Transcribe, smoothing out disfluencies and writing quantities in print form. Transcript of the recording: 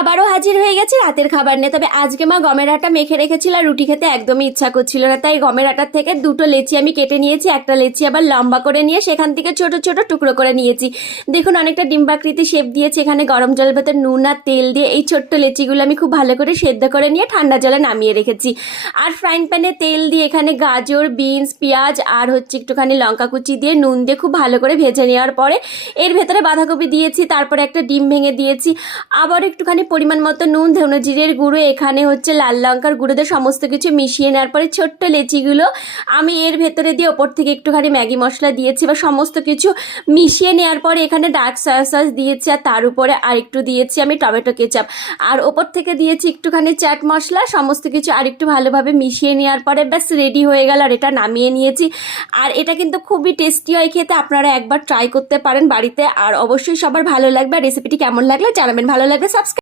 আবারও হাজির হয়ে গেছে রাতের খাবার নিয়ে। তবে আজকে মা গমের আটা মেখে রেখেছিল আর রুটি খেতে একদমই ইচ্ছা করছিল না, তাই গমের আটার থেকে দুটো লেচি আমি কেটে নিয়েছি। একটা লেচি আবার লম্বা করে নিয়ে সেখান থেকে ছোট ছোট টুকরো করে নিয়েছি। দেখুন অনেকটা ডিম্বাকৃতি শেপ দিয়েছে। এখানে গরম জলের ভেতর নুন আর তেল দিয়ে এই ছোট্ট লেচিগুলো আমি খুব ভালো করে সেদ্ধ করে নিয়ে ঠান্ডা জলে নামিয়ে রেখেছি। আর ফ্রাইং প্যানে তেল দিয়ে এখানে গাজর, বিনস, পেঁয়াজ আর একটুখানি লঙ্কা কুচি দিয়ে নুন দিয়ে খুব ভালো করে ভেজে নেওয়ার পরে এর ভেতরে বাঁধাকপি দিয়েছি, তারপরে একটা ডিম ভেঙে দিয়েছি। আবার একটুখানি পরিমাণ মতো নুন, ধনে জিরের গুঁড়ো, এখানে লাল লঙ্কার গুঁড়ো দিয়ে সমস্ত কিছু মিশিয়ে নেওয়ার পরে ছোট্ট লেচিগুলো আমি এর ভেতরে দিয়ে ওপর থেকে একটুখানি ম্যাগি মশলা দিয়েছি বা সমস্ত কিছু মিশিয়ে নেওয়ার পরে এখানে ডার্ক সয়া সস দিয়েছি আর তার উপরে আর একটু দিয়েছি আমি টমেটো কেচাপ আর ওপর থেকে দিয়েছি একটুখানি চাট মশলা। সমস্ত কিছু আর একটু ভালোভাবে মিশিয়ে নেওয়ার পরে ব্যাস রেডি হয়ে গেল আর এটা নামিয়ে নিয়েছি। আর এটা কিন্তু খুবই টেস্টি হয় খেতে, আপনারা একবার ট্রাই করতে পারেন বাড়িতে। আর অবশ্যই সবার ভালো লাগবে। আর রেসিপিটি কেমন লাগলো জানাবেন, ভালো লাগলে সাবস্ক্রাইব